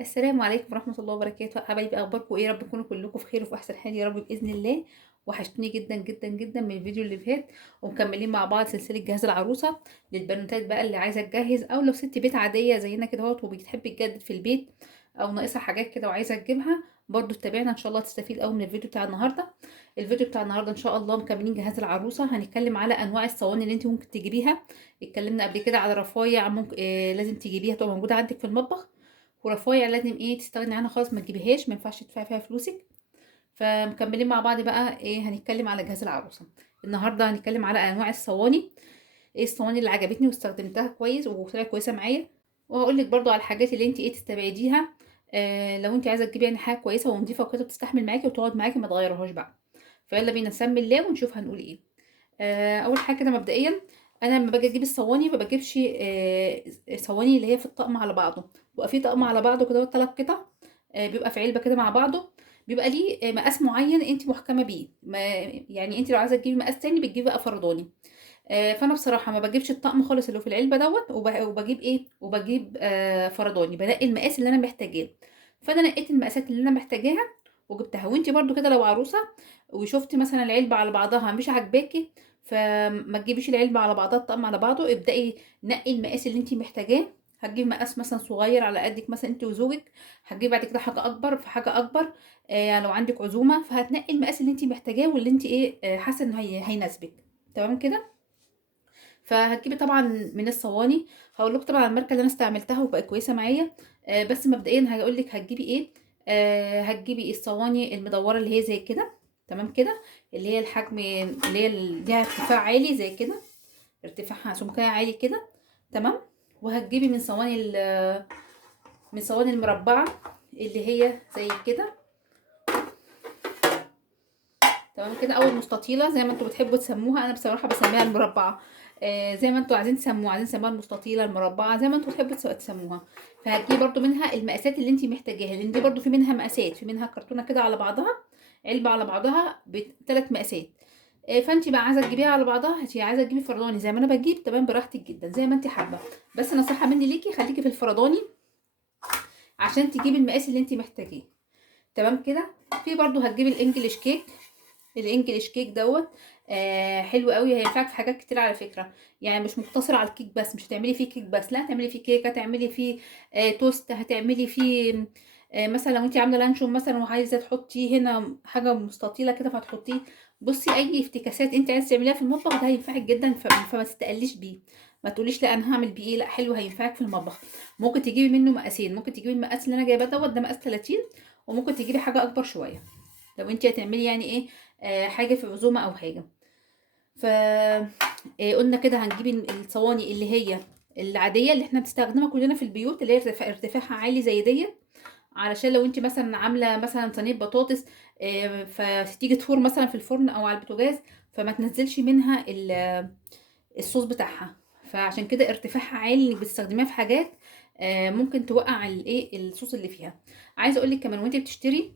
السلام عليكم ورحمة الله وبركاته حبايبي، اخباركم ايه؟ يا رب تكونوا كلكم في خير وفي احسن حال يا رب باذن الله. وحشتوني جدا جدا جدا من الفيديو اللي فات. ومكملين مع بعض سلسله جهاز العروسه للبنوتات بقى اللي عايزه تجهز، او لو ست بيت عاديه زينا كده اهوت وبتحب تجدد في البيت، او ناقصها حاجات كده وعايزه تجيبها. برضو تتابعنا ان شاء الله تستفيد قوي من الفيديو بتاع النهارده. الفيديو بتاع النهارده ان شاء الله مكملين جهاز العروسه، هنتكلم على انواع الصواني اللي انت ممكن تجيبيها. اتكلمنا قبل كده على رفايع ممكن لازم تجيبيها تبقى موجوده عندك في المطبخ. ورفايع لازم تستغني عنها خالص، ما تجيبيهاش، ما ينفعش تدفعي فيها فلوسك. فمكملين مع بعض بقى هنتكلم على جهاز العروسه. النهارده هنتكلم على انواع الصواني. ايه الصواني اللي عجبتني واستخدمتها كويس وطلعت كويسه معايا. وهقول لك برضو على الحاجات اللي انت تستبعديها. لو انت عايزه تجيبي يعني حاجه كويسه ونضيفه وكده تستحمل معاكي وتقعد معاكي ما تغيرهاش بقى. فيلا بينا نسمي الله ونشوف هنقول ايه. اول حاجه كده مبدئيا، انا لما باجي اجيب الصواني ما بجيبش صواني اللي هي في الطقم على بعضه. بيبقى في طقم على بعضه كده 3 قطع. بيبقى في علبه كده مع بعضه. بيبقى ليه مقاس معين انت محكمه بيه، ما يعني انت لو عايزه تجيبي مقاس تاني بتجيبي بقى فرداني. فانا بصراحه ما بجيبش الطقم خالص اللي في العلبه دوت وبجيب وبجيب فرداني، بنقي المقاس اللي انا محتاجاه. فانا نقيت المقاسات اللي انا محتاجاها وجبتها. وانتي برضو كده لو عروسه وشفتي مثلا العلبه على بعضها مش عاجباكي، فما تجيبيش العلبه على بعضها الطقم على بعضه، ابدأي نقي المقاس اللي انتي محتاجاه. هتجيبي مقاس مثلا صغير على قدك مثلا انت وزوجك، هتجيبي بعد كده حاجه اكبر في حاجه اكبر. لو عندك عزومه فهتنقي المقاس اللي انتي محتاجاه واللي انتي حاسه انه هيناسبك. تمام كده. فهتجيبي طبعا من الصواني. هقول لكم طبعا على الماركه اللي انا استعملتها وبقت كويسه معايا. بس مبدئيا هقول لك هتجيبي ايه. هتجيبي الصواني المدوره اللي هي زي كده. تمام كده. اللي هي الحجم اللي هي ليها ارتفاع عالي زي كده، ارتفاعها سمكها عالي كده. تمام. وهتجيبي من صواني المربعه اللي هي زي كده. تمام كده، او المستطيله زي ما انتوا بتحبوا تسموها، انا بصراحه بسميها المربعه. زي ما انتوا عايزين تسموها، عايزين تسموها المستطيله المربعه زي ما انتوا تحبوا تسموها. فهتجيبي برضو منها المقاسات اللي انت محتاجاها، لان دي برضو في منها مقاسات، في منها كرتونه كده على بعضها، علبه على بعضها ب3 مقاسات. فانت بقى عايزه تجيبيها على بعضها، هتي عايزه تجيبي فرداني زي ما انا بجيب، تمام براحتك جدا زي ما انت حابه. بس نصيحه مني ليكي خليكي في الفرداني عشان تجيبي المقاس اللي انت محتاجاه. تمام كده. في برضو هتجيبي الانجليش كيك. الانجليش كيك دوت حلو قوي، هينفعك في حاجات كتير على فكره. يعني مش مقتصر على الكيك بس، مش هتعملي فيه كيك بس، لا هتعملي فيه كيك، هتعملي فيه توست، هتعملي فيه مثلا لو انت عامله لانشون مثلا وعايزه تحطي هنا حاجه مستطيله كده فهتحطيه. بصي اي افتكاسات انت عايزه تعمليها في المطبخ ده هينفعك جدا، فما تستقليش بيه. ما تقوليش لا انا هعمل بيه ايه، لا حلو هينفعك في المطبخ. ممكن تجيبي منه مقاسين، ممكن تجيبي المقاس اللي انا جايباه دوت، ده مقاس 30. وممكن تجيبي حاجه اكبر شويه لو انت هتعملي يعني حاجه في عزومه او حاجه. ف قلنا كده هنجيب الصواني اللي هي العاديه اللي احنا بنستخدمها كلنا في البيوت، اللي هي ارتفاعها عالي زي ديت. علشان لو انت مثلا عامله مثلا صينيه بطاطس فتيجي تفور مثلا في الفرن او على البوتاجاز، فما تنزلش منها الصوص بتاعها. فعشان كده ارتفاعها عالي، انك بتستخدميها في حاجات ممكن توقع الصوص اللي فيها. عايزه اقول لك كمان وانت بتشتري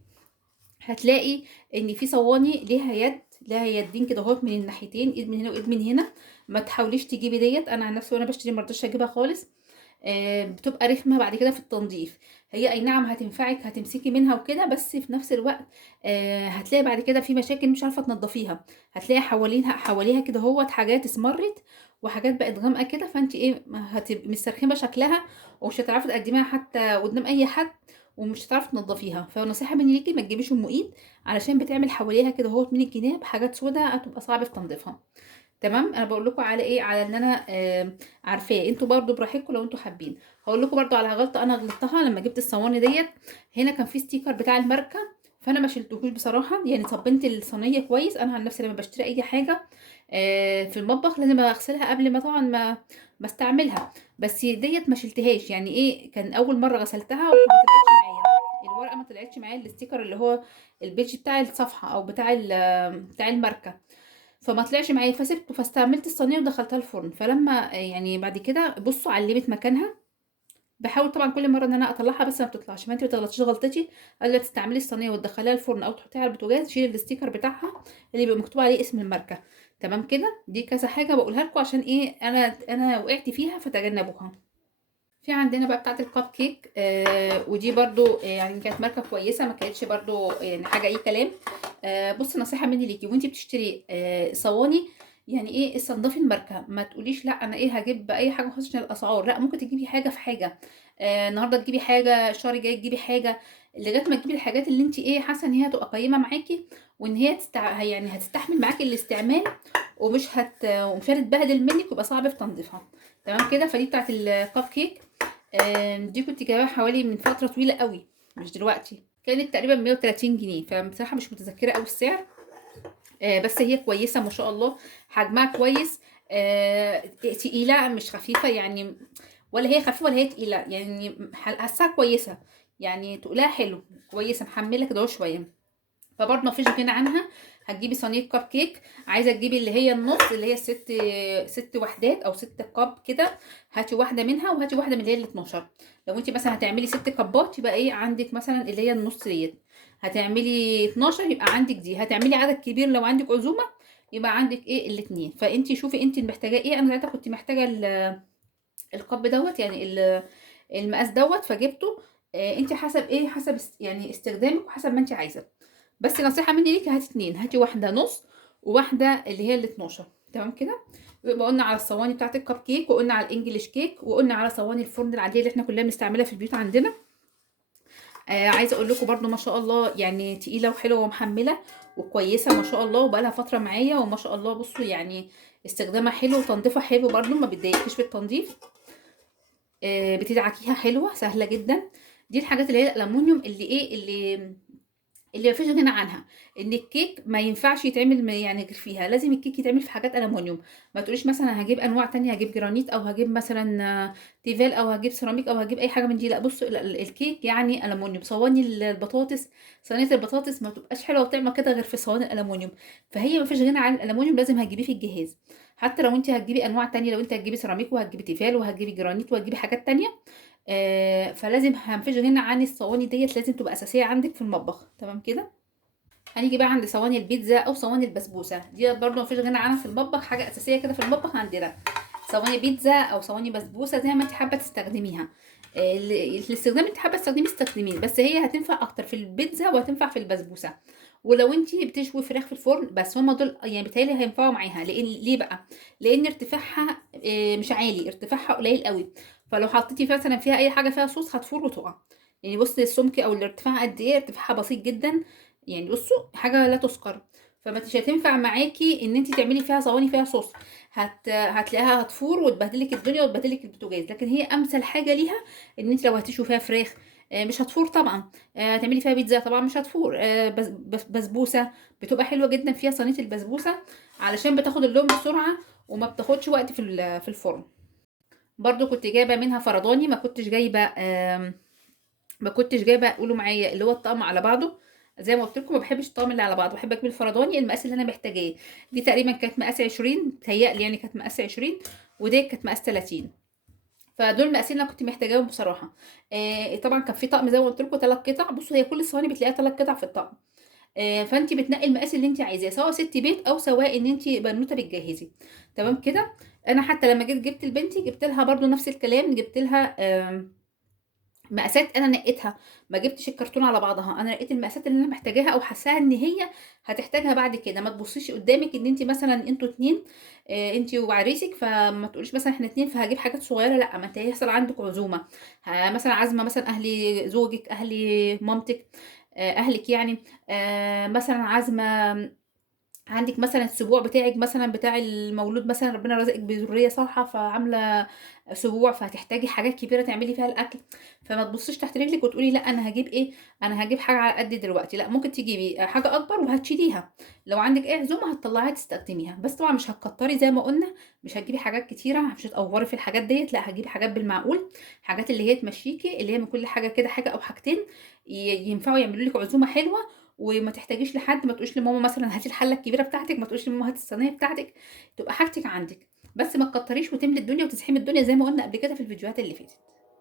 هتلاقي ان في صواني ليها يد، ليها يدين كده اهوت من الناحيتين، ايد من هنا وايد من هنا. ما تحاوليش تجيبي ديت، انا عن نفسي وانا بشتري مرضتش اجيبها خالص. بتبقى رخمه بعد كده في التنظيف. هي اي نعم هتنفعك، هتمسكي منها وكده، بس في نفس الوقت هتلاقي بعد كده في مشاكل مش عارفه تنضفيها. هتلاقي حواليها كده اهوت حاجات اسمرت وحاجات بقت غامقه كده، فانت هتبقي مسترخمه شكلها ومش هتعرفي تقدميها حتى قدام اي حد، ومش هتعرفي تنضفيها. فنصيحه مني ليكي ما تجيبيش ام ايد، علشان بتعمل حواليها كده اهوت من الجناب حاجات سودة هتبقى صعب في تنظيفها. تمام. انا بقول لكم على على ان انا عارفاه، انتوا برضو براحتكم لو انتوا حابين. هقول لكم برضو على غلطه انا غلطتها لما جبت الصواني ديت. هنا كان في ستيكر بتاع الماركه، فانا ما شلتهوش بصراحه، يعني صبنت الصينيه كويس. انا عن نفسي لما بشتري اي حاجه في المطبخ لازم اغسلها قبل ما طبعا ما استعملها. بس ديت ما شلتهاش، يعني كان اول مره غسلتها وما طلعتش معايا الورقه، ما طلعتش معايا الاستيكر اللي هو البيج بتاع الصفحه او بتاع الماركه. فما طلعش معايا فسبته، فاستعملت الصينيه ودخلتها الفرن. فلما يعني بعد كده بصوا علمت مكانها. بحاول طبعا كل مره ان انا اطلعها بس ما بتطلعش، فانت ما تغلطيش غلطتي. قال تستعملي الصينيه وتدخليها الفرن او تحطيها على البوتاجاز، شيلي الاستيكر بتاعها اللي بيبقى مكتوب عليه اسم الماركه. تمام كده. دي كذا حاجه بقولها لكم عشان انا وقعت فيها فتجنبوها. في عندنا بقى بتاعه الكب كيك، ودي برضو يعني كانت ماركه كويسه، ما كانتش برضو يعني حاجه اي كلام. بصي نصيحه مني ليكي وانتي بتشتري صواني، يعني ايه استنضفي الماركه، ما تقوليش لا انا ايه هجيب اي حاجه خاصه الاسعار، لا ممكن تجيبي حاجه في حاجه. النهارده تجيبي حاجه، الشهر الجاي تجيبي حاجه، لغايه ما تجيبي الحاجات اللي انت ايه حاسه ان هي هتبقى قيمه معاكي، وان هي يعني هتستحمل معاكي الاستعمال، ومش هتتبهدل منك ويبقى صعب في تنظيفها. تمام كده. فدي بتاعت الكب كيك. دي كنت جايباها حوالي من فتره طويله قوي، مش دلوقتي، كانت تقريبا 130 جنيه، فبصراحه مش متذكره قوي السعر. بس هي كويسه ما شاء الله، حجمها كويس. تقيله مش خفيفه يعني، ولا هي خفيفه ولا هي تقيله، يعني حاساها كويسه، يعني تقولها حلو، كويسه محمله كده شويه. فبرضه مفيش غنى عنها. هتجيبي صينيه كب كيك، عايزه تجيبي اللي هي النص، اللي هي ست وحدات او 6 كب كده، هاتي واحده منها وهاتي واحده من اللي هي ال 12. لو انت مثلا هتعملي 6 كبات يبقى ايه عندك مثلا اللي هي النص ديت، هتعملي 12 يبقى عندك دي، هتعملي عدد كبير لو عندك عزومه يبقى عندك ايه الاتنين. فانت شوفي انت محتاجه ايه. انا ساعتها كنت محتاجه الكب دوت، يعني المقاس دوت فجبته. انت حسب ايه، حسب يعني استخدامك وحسب ما انت عايزه. بس نصيحة مني ليكي هاتي اتنين، هاتي واحدة نص وواحدة اللي هي ال 12. تمام كده. يبقى قلنا على الصواني بتاعت الكب كيك، وقلنا على الانجليش كيك، وقلنا على صواني الفرن العادية اللي احنا كلنا بنستعملها في البيوت عندنا. عايزة اقول لكم برضو ما شاء الله يعني تقيلة وحلوة ومحملة وكويسة ما شاء الله، وبقالها فترة معايا وما شاء الله. بصوا يعني استخدامها حلو وتنظيفها حلو برضو، ما بتضايقكش في التنظيف. بتدعكيها حلوة سهلة جدا. دي الحاجات اللي هي الالومنيوم اللي ايه اللي مفيش غنى عنها. ان الكيك ما ينفعش يتعمل يعني غير فيها، لازم الكيك يتعمل في حاجات الومنيوم. ما تقوليش مثلا هجيب انواع تانية، هجيب جرانيت او هجيب مثلا تيفال او هجيب سيراميك او هجيب اي حاجه من دي. لا بصوا الكيك يعني الومنيوم. صواني البطاطس، صينيه البطاطس ما بتبقاش حلوه وطعمه كده غير في صواني الالومنيوم. فهي مفيش غنى عن الالومنيوم، لازم هتجيبيه في الجهاز. حتى لو انت هتجيبي انواع تانية، لو انت هتجيبي سيراميك وهتجيبي تيفال وهتجيبي جرانيت وهتجيبي حاجات تانية، فلازم مفيش غنى عن الصواني ديت، لازم تبقى اساسيه عندك في المطبخ. تمام كده. هنيجي بقى عند صواني البيتزا او صواني البسبوسه، دي برضو مفيش غنى عنها في المطبخ، حاجه اساسيه كده في المطبخ عندنا. صواني بيتزا او صواني بسبوسه زي ما انت حابه تستخدميها. الاستخدام اللي انت حابه تستخدميه استخدميه، بس هي هتنفع اكتر في البيتزا وهتنفع في البسبوسه. ولو انت بتشوي فراخ في الفرن بس، هما دول يعني بيتهيألي هينفعوا معاها. لان ليه بقى؟ لان ارتفاعها مش عالي، ارتفاعها قليل قوي. فلو حطيتي مثلا فيها اي حاجه فيها صوص هتفور وتقع. يعني بصي السمك او الارتفاع قد ايه، ارتفاعها بسيط جدا، يعني بصوا حاجه لا تذكر. فمش هتنفع معاكي ان انت تعملي فيها صواني فيها صوص، هتلاقيها هتفور وتبهدلك الدنيا وتبهدلك البوتاجاز. لكن هي امثل حاجه ليها ان انت لو هتشوي فيها فراخ مش هتفور طبعا. هتعملي فيها بيتزا طبعا مش هتفور. بسبوسه بتبقى حلوه جدا فيها صينيه البسبوسه، علشان بتاخد اللون بسرعه وما بتاخدش وقت في الفرن. برضو كنت جايبه منها فرداني، ما كنتش جايبه قولوا معايا اللي هو الطقم على بعضه. زي ما قلت لكم ما بحبش الطقم اللي على بعضه، بحب اجيب الفرداني المقاس اللي انا محتاجاه. دي تقريبا كانت مقاس 20 تهيألي، يعني كانت مقاس 20، ودي كانت مقاس 30. فدول المقاسين اللي انا كنت محتاجاهم بصراحه. طبعا كان في طقم زي ما قلت لكم 3 قطع. بصوا هي كل الصواني بتلاقيها 3 قطع في الطقم. فانت بتنقي المقاس اللي انت عايزاه، سواء ست بيت او سواء ان انت بنوته بتجهزي. تمام كده. انا حتى لما جيت جبت لبنتي جبت لها برضو نفس الكلام، جبت لها مقاسات انا نقيتها. ما جبتش الكرتونه على بعضها، انا نقيت المقاسات اللي انا محتاجاها او حاساها ان هي هتحتاجها بعد كده. ما تبصيش قدامك ان انت مثلا انتوا اتنين، انت وعريسك، فما تقوليش مثلا احنا اتنين فهجيب حاجات صغيره. لا، ما انت هيحصل عندك عزومه، مثلا عازمه مثلا اهلي زوجك، اهلي مامتك، اهلك يعني. مثلا عازمه عندك مثلا السبوع بتاعك مثلا بتاع المولود، مثلا ربنا رزقك بذريه صالحه فعامله اسبوع، فهتحتاجي حاجات كبيره تعملي فيها الاكل. فما تبصيش تحت رجلك وتقولي لا انا هجيب ايه، انا هجيب حاجه على قد دلوقتي. لا، ممكن تجيبي حاجه اكبر وهتشيليها. لو عندك ايه عزومه هتطلعيها تستخدميها، بس طبعا مش هتكتري زي ما قلنا. مش هتجيبي حاجات كتيره، مش هتأوري في الحاجات ديت. لا، هتجيبي حاجات بالمعقول، حاجات اللي هي تمشيكي، اللي هي من كل حاجه كده حاجه او حاجتين ينفعوا يعملوا لك عزومه حلوه. وما تحتاجيش لحد، ما تقوليش لماما مثلا هاتي الحله الكبيره بتاعتك، ما تقوليش لماما هاتي الصينيه بتاعتك، تبقى حاجتك عندك. بس ما تكتريش وتملي الدنيا وتزحمي الدنيا زي ما قلنا قبل كده في الفيديوهات اللي فاتت.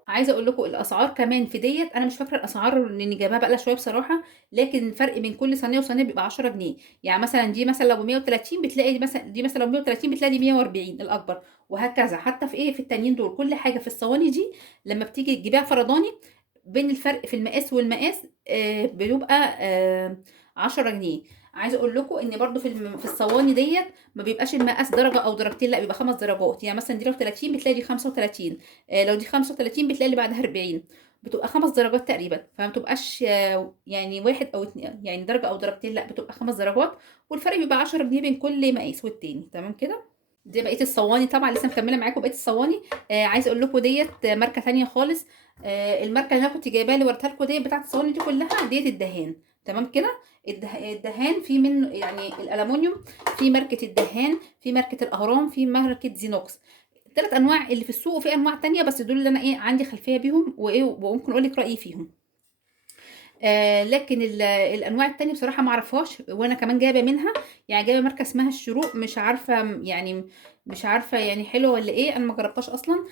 عايزه اقول لكم الاسعار كمان في ديت، انا مش فاكره الاسعار لاني جايباها بقى لها شويه بصراحه، لكن الفرق بين كل صينيه وصينيه بيبقى 10 جنيه. يعني مثلا دي مثلا لو ب 130 بتلاقي مثلا دي مثلا لو 130 بتلاقي دي 140 الاكبر، وهكذا. حتى في ايه في التانيين دول كل حاجه في الصواني دي لما بتيجي تجيبيها فرداني، بين الفرق في المقاس والمقاس بيبقى 10 جنيه. عايزه اقول لكم ان برضو في الصواني ديت ما بيبقاش المقاس درجه او درجتين، لا بيبقى 5 درجات. يعني مثلا دي لو 30 بتلاقي دي 35، لو دي 35 بتلاقي اللي بعدها 40. بتبقى 5 درجات تقريبا، فما بتبقاش يعني واحد او اتنين يعني درجه او درجتين، لا بتبقى 5 درجات. والفرق بيبقى 10 جنيه بين كل مقاس والتاني. تمام كده. دي بقيه الصواني، طبعا لسه مكمله معاكم بقيه الصواني. عايزه اقول لكم ديت ماركه تانية خالص. الماركه اللي انا كنت جايباها اللي وريتها لكم ديت بتاعت الصواني دي كلها ديت الدهان. تمام كده. الدهان في منه يعني الالومنيوم، في ماركه الدهان، في ماركه الاهرام، في ماركه زينوكس. الثلاث انواع اللي في السوق، وفي انواع تانية بس دول اللي انا ايه عندي خلفيه بيهم وايه، وممكن اقول لك رايي فيهم. لكن الانواع التانية بصراحه ما اعرفهاش، وانا كمان جايبه منها. يعني جايبه ماركه اسمها الشروق، مش عارفه يعني، مش عارفه يعني حلوه ولا ايه، انا ما جربتهاش اصلا.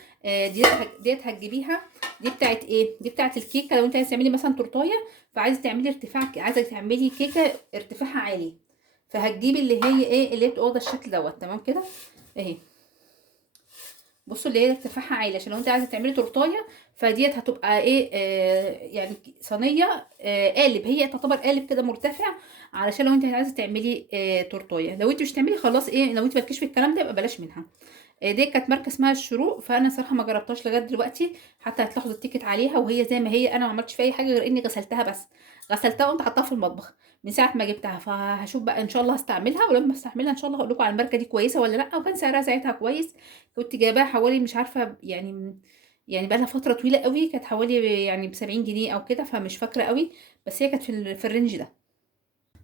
ديت هتجيبيها. دي بتاعت ايه؟ دي بتاعت الكيكه. لو انت عايزه تعملي مثلا تورتايه، فعايزه تعملي ارتفاع، عايزه تعملي كيكه ارتفاعها عالي، فهتجيبي اللي هي ايه، اللي هي بتبقى واخده الشكل دوت. تمام كده اهي. بصوا اللي هي ارتفاعها عالي، عشان لو انت عايزه تعملي تورتايه فديت هتبقى ايه يعني صينيه قالب، هي تعتبر قالب كده مرتفع، علشان لو انت عايزه تعملي تورتايه. لو انت مش تعملي خلاص ايه، لو انت مالكيش في الكلام ده يبقى بلاش منها. دي كانت ماركه اسمها الشروق، فانا صراحه ما جربتهاش لغايه دلوقتي. حتى هتلاحظوا التيكت عليها وهي زي ما هي، انا ما عملتش فيها اي حاجه غير اني غسلتها بس. غسلتها وقمت حطاها في المطبخ من ساعه ما جبتها، فهشوف بقى ان شاء الله هستعملها، ولما استعملها ان شاء الله هقول لكم على الماركه دي كويسه ولا لا. وكان سعرها ساعتها كويس، كنت جايباها حوالي مش عارفه يعني، يعني بقى لها فتره طويله قوي، كانت حوالي يعني ب 70 جنيه او كده، فمش فاكره قوي، بس هي كانت في الرينج ده.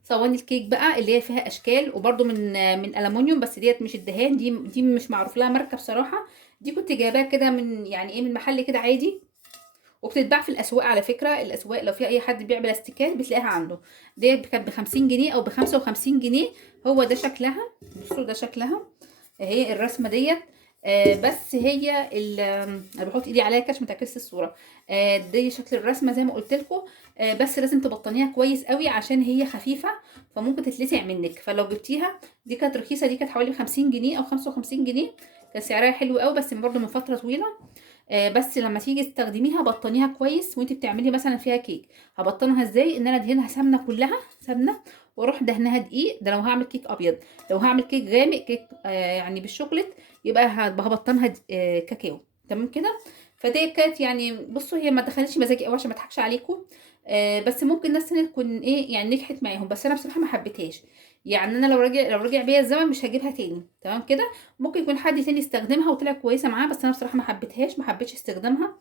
صواني الكيك بقى اللي هي فيها اشكال، وبرده من الومنيوم، بس ديت مش الدهان، دي مش معروف لها ماركه بصراحه. دي كنت جايباها كده من يعني ايه، من محل كده عادي، وبتتباع في الاسواق على فكره. الاسواق لو في اي حد بيبيع بلاستيكات بتلاقيها عنده. ديت كانت ب50 جنيه او ب55 جنيه. هو ده شكلها. بصوا ده شكلها اهي الرسمه ديت. بس هي انا بحط ايدي عليها كاش متعكس الصوره. دي شكل الرسمه زي ما قلت لكم. بس لازم تبطنيها كويس قوي عشان هي خفيفه، فممكن تتلسع منك. فلو جبتيها، دي كانت رخيصه، دي كانت حوالي 50 جنيه او 55 جنيه. كان سعرها حلو قوي، بس برضه من فتره طويله. بس لما تيجي تستخدميها بطنيها كويس وانت بتعملي مثلا فيها كيك. هبطنها ازاي؟ ان انا ادهنها سمنه كلها سمنه، واروح دهنها دقيق. ده لو هعمل كيك ابيض. لو هعمل كيك غامق، كيك يعني بالشوكليت، يبقى هبطنها كاكاو. تمام كده. فدي كانت يعني، بصوا هي ما دخلتش مزاجي قوي عشان ما اضحكش عليكم. بس ممكن ناس تانية تكون ايه يعني نجحت معاهم، بس انا بصراحه ما حبيتهاش. يعني انا لو رجع بيا الزمن مش هجيبها تاني. تمام كده. ممكن يكون حد تاني استخدمها وطلع كويسه معاه، بس انا بصراحه ما حبيتهاش، ما حبيتش استخدامها.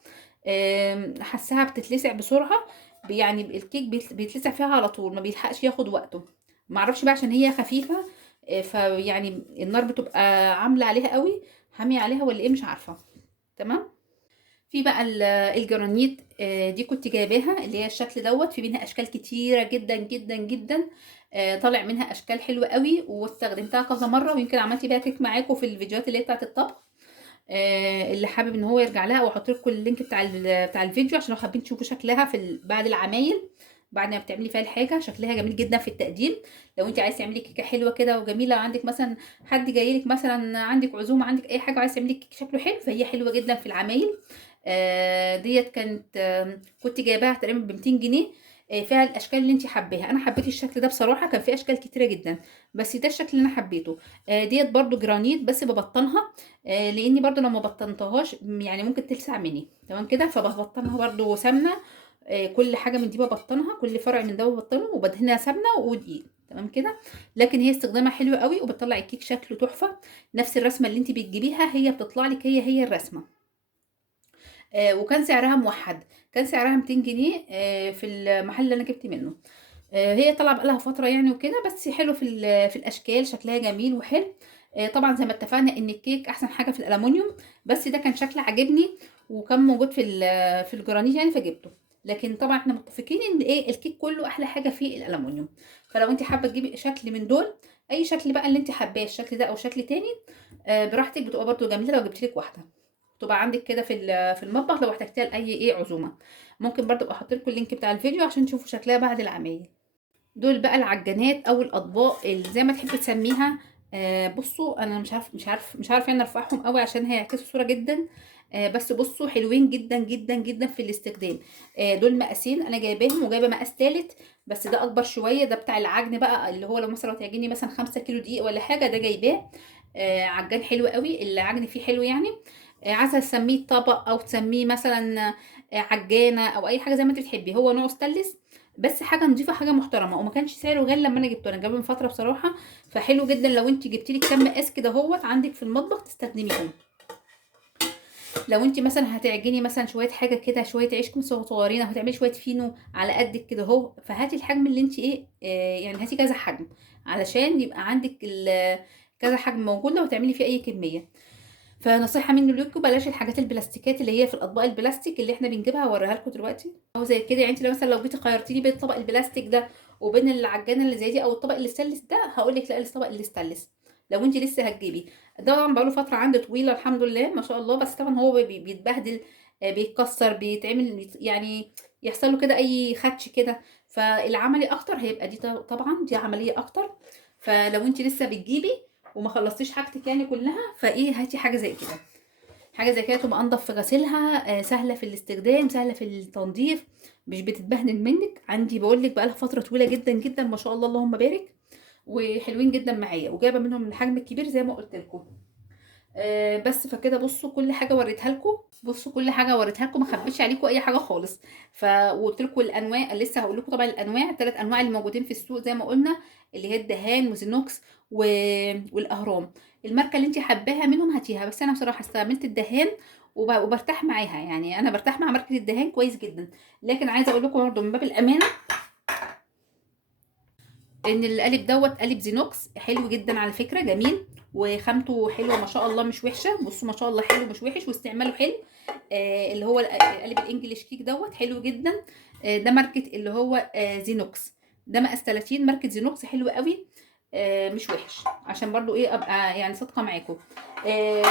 حاساها بتتلسع بسرعه. يعني الكيك بيتلسع فيها على طول، ما بيلحقش ياخد وقته. ما اعرفش بقى عشان هي خفيفه، فيعني النار بتبقى عامله عليها قوي، حاميه عليها ولا ايه، مش عارفه. تمام. في بقى الجرانيت. دي كنت جايباها اللي هي الشكل دوت، في منها اشكال كتيره جدا جدا جدا. طالع منها اشكال حلوه قوي، واستخدمتها كذا مره، ويمكن عملت بيها كيك معاكم في الفيديوهات اللي هي بتاعه الطبخ. اللي حابب ان هو يرجع لها، واحط لكم اللينك بتاع الفيديو عشان لو حابين تشوفوا شكلها بعد العمايل، بعد ما بتعملي فيها الحاجه. شكلها جميل جدا في التقديم. لو انت عايز تعملي كيكه حلوه كده وجميله، وعندك مثلا حد جاي لك مثلا، عندك عزومه، عندك اي حاجه وعايز تعملي كيك شكله حلو، فهي حلوه جدا في العمايل. ديت كانت كنت جايباها تقريبا ب 200 جنيه. فيها الاشكال اللي انت حباها. انا حبيت الشكل ده بصراحه، كان فيه اشكال كتيره جدا، بس ده الشكل اللي انا حبيته. ديت برضو جرانيت بس ببطنها. لاني برضو لو ما بطنتهاش يعني ممكن تلسع مني. تمام كده. فببطنها برضو سمنه. كل حاجه من دي ببطنها، كل فرع من ده ببطنه وبدهنها سمنه ودقيق. تمام كده. لكن هي استخدامها حلو قوي، وبتطلع الكيك شكله تحفه. نفس الرسمه اللي انت بتجيبيها هي بتطلع لك، هي الرسمه. وكان سعرها موحد. كان سعرها 200 جنيه في المحل اللي انا جبت منه. هي طالعه بقالها فتره يعني وكده، بس حلو في الاشكال، شكلها جميل وحلو. طبعا زي ما اتفقنا ان الكيك احسن حاجه في الالومنيوم، بس ده كان شكل عجبني، وكان موجود في الجرانيت يعني فجبته. لكن طبعا احنا متفقين ان ايه الكيك كله احلى حاجه فيه الالومنيوم. فلو انت حابه تجيبي شكل من دول، اي شكل بقى اللي انت حباه، الشكل ده او شكل تاني، براحتك، بتبقى برده جميله لو جبت لك واحده. تبقى عندك كده في المطبخ لو احتجتيها لاي ايه عزومه. ممكن برضو ابقى احط لكم اللينك بتاع الفيديو عشان تشوفوا شكلها بعد العمايل. دول بقى العجانات او الاطباق اللي زي ما تحب تسميها. بصوا انا مش عارف يعني ارفعهم قوي عشان هيعكسوا صوره جدا. بس بصوا حلوين جدا جدا جدا في الاستخدام. دول مقاسين انا جايباهم، وجايبه مقاس تالت بس ده اكبر شويه، ده بتاع العجن بقى، اللي هو لو مثلا تعجني مثلا 5 كيلو دقيق ولا حاجه ده جايباه. عجان حلو قوي، العجن فيه حلو يعني. عايزه تسميه طبق او تسميه مثلا عجانه او اي حاجه زي ما انت بتحبي، هو نوع ستانلس بس حاجه نظيفه حاجه محترمه، وما كانش سعره غالي لما انا جبته، انا جايبه من فتره بصراحه. فحلو جدا لو انت جبتي لك كام مقاس كده اهوت عندك في المطبخ تستخدميهم. لو انت مثلا هتعجني مثلا شويه حاجه كده، شويه عيش صغيرين، او هتعملي شويه فينو على قدك كده اهو، فهاتي الحجم اللي انت ايه يعني هاتي كذا حجم علشان يبقى عندك كذا حجم موجود لو تعملي فيه اي كميه. فنصيحه مني ليكم بلاش الحاجات البلاستيكات اللي هي في الاطباق البلاستيك اللي احنا بنجيبها، هوريها لكم دلوقتي اهو زي كده. يعني انت لو مثلا لو جيتي خيرتيني بين الطبق البلاستيك ده وبين العجانه اللي زي دي او الطبق الاستانلس ده، هقول لك لا الطبق الاستانلس لو انت لسه هتجيبي. ده طبعا بقاله فتره عندي طويله الحمد لله ما شاء الله، بس طبعا هو بيتبهدل، بيتكسر، بيتعمل يعني يحصل له كده اي خدش كده. فالعملي اكتر هيبقى دي، طبعا دي عمليه اكتر. فلو انت لسه بتجيبي وما خلصتيش حاجتك يعني كلها، فايه هاتي حاجه زي كده. حاجه زي كده تبقى انضف في غسيلها، سهله في الاستخدام، سهله في التنظيف، مش بتتبهدل منك. عندي بقول لك بقى لها فتره طويله جدا جدا ما شاء الله اللهم بارك، وحلوين جدا معايا، وجايبه منهم الحجم الكبير زي ما قلت لكم. بس فكده بصوا كل حاجه وريتها لكم، بصوا كل حاجه وريتها لكم، ما خبيتش عليكم اي حاجه خالص. وقلت لكم الانواع، لسه هقول لكم طبعا الانواع، الثلاث انواع اللي موجودين في السوق زي ما قلنا، اللي هي الدهان وزينوكس والاهرام. الماركه اللي انت حباها منهم هاتيها، بس انا بصراحه استعملت الدهان وبرتاح معاها، يعني انا برتاح مع ماركه الدهان كويس جدا. لكن عايزه اقول لكم برده من باب الامانه ان القالب دوت قالب زينوكس حلو جدا على فكره، جميل وخامته حلوه ما شاء الله مش وحشه. بصوا ما شاء الله حلو مش وحش، واستعماله حلو. اللي هو القالب الانجليش كيك دوت حلو جدا. ده ماركه اللي هو زينوكس، ده مقاس 30 ماركه زينوكس حلو قوي. مش وحش، عشان برضو ايه ابقى يعني صادقه معاكم.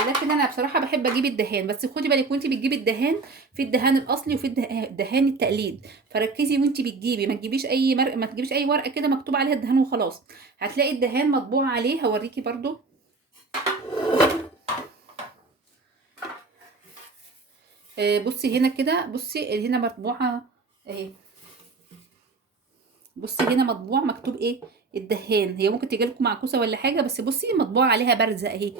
لكن انا بصراحه بحب اجيب الدهان، بس خدي بالك وانت بتجيبي الدهان، في الدهان الاصلي وفي الدهان التقليد. فركزي وانت بتجيبي، ما تجيبيش اي ما تجيبيش اي ورقه كده مكتوب عليها الدهان وخلاص. هتلاقي الدهان مطبوع عليه، هوريكي برضو. بصي هنا كده، بصي هنا مطبوعه اهي، بصي هنا مطبوع مكتوب ايه الدهان. هي ممكن تيجي لكم معكوسه ولا حاجه، بس بصي مطبوع عليها بارزه اهي،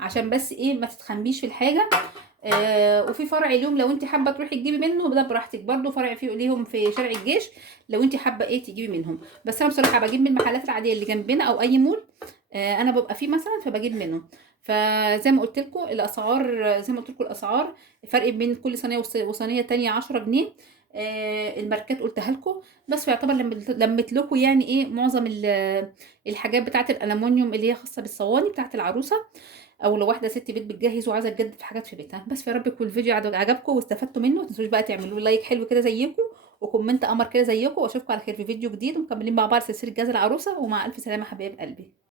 عشان بس ايه ما تتخميش في الحاجه. وفي فرع اليوم لو انت حابه تروحي تجيبي منه ده براحتك، برده فرع فيه ليهم في شارع الجيش لو انت حابه ايه تجيبي منهم. بس انا بصراحه بجيب من المحلات العاديه اللي جنبنا او اي مول انا ببقى فيه مثلا فبجيب منه. فزي ما قلت لكم الاسعار، زي ما قلت لكم الاسعار فرق بين كل صينيه وصينيه تانية 10 جنيه. الماركات قلتها لكم، بس يعتبر لمت لكم يعني ايه معظم الحاجات بتاعه الالومنيوم اللي هي خاصه بالصواني بتاعه العروسه، او لو واحده ست بيت بتجهز وعايزه تجدد في حاجات في بيتها. بس يا رب يكون الفيديو عجبكم واستفدتوا منه. ما تنسوش بقى تعملوا لايك حلو كده زيكم، وكومنت قمر كده زيكم، واشوفكم على خير في فيديو جديد، ومكملين مع بعض سلسله جهاز العروسه. ومع الف سلامه حبايب قلبي.